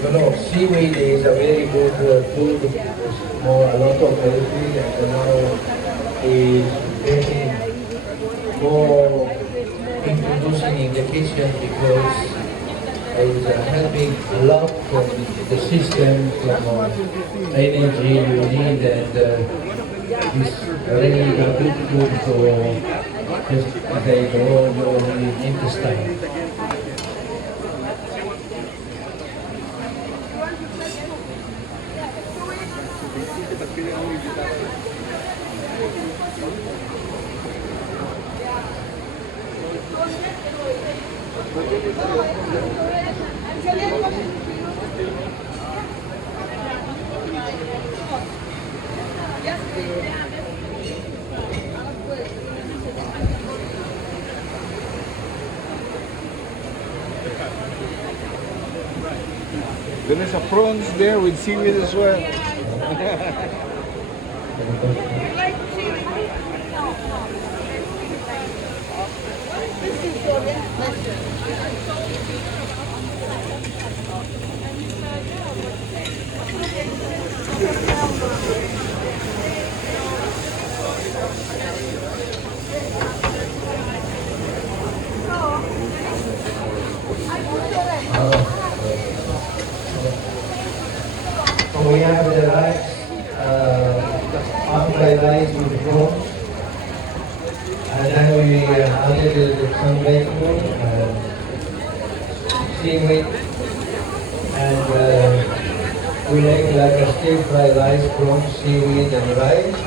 seaweed is a very good food. More a lot of healthy, and now is getting more introducing in the kitchen because it's helping a lot from the system, from energy you need, and it's really a good food for just the intestine. There is a prawns there with seaweed as well. So we have the rice, half-fried rice with prawns, and then we added some vegetables, seaweed, and we make like a stir-fried rice, prawns, seaweed, and rice.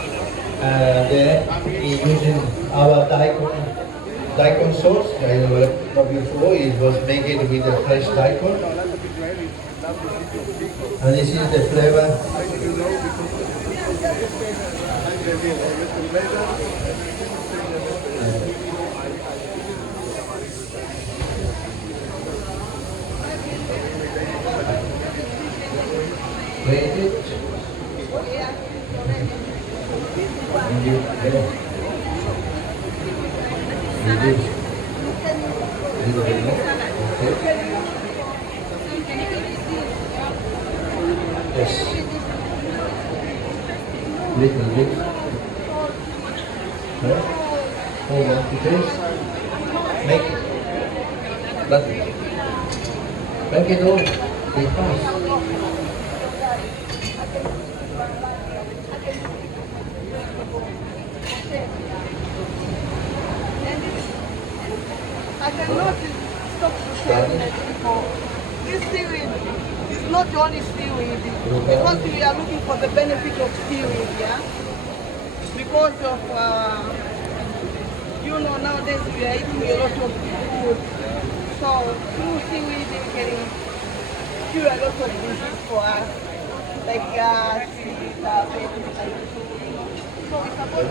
Then we using our daikon sauce. Before it was made with the fresh daikon. And this is the flavor. Rate it. And you, yeah. It is. Little bit more. Okay. Yes. Little bit. Yeah. Hold on to this. Make it. But make it all. Be fast. I cannot stop to tell people this seaweed is not the only seaweed because we are looking for the benefit of seaweed, yeah? Because of, nowadays we are eating a lot of food. So through seaweed we can cure a lot of diseases for us, like gas, diabetes, so it's about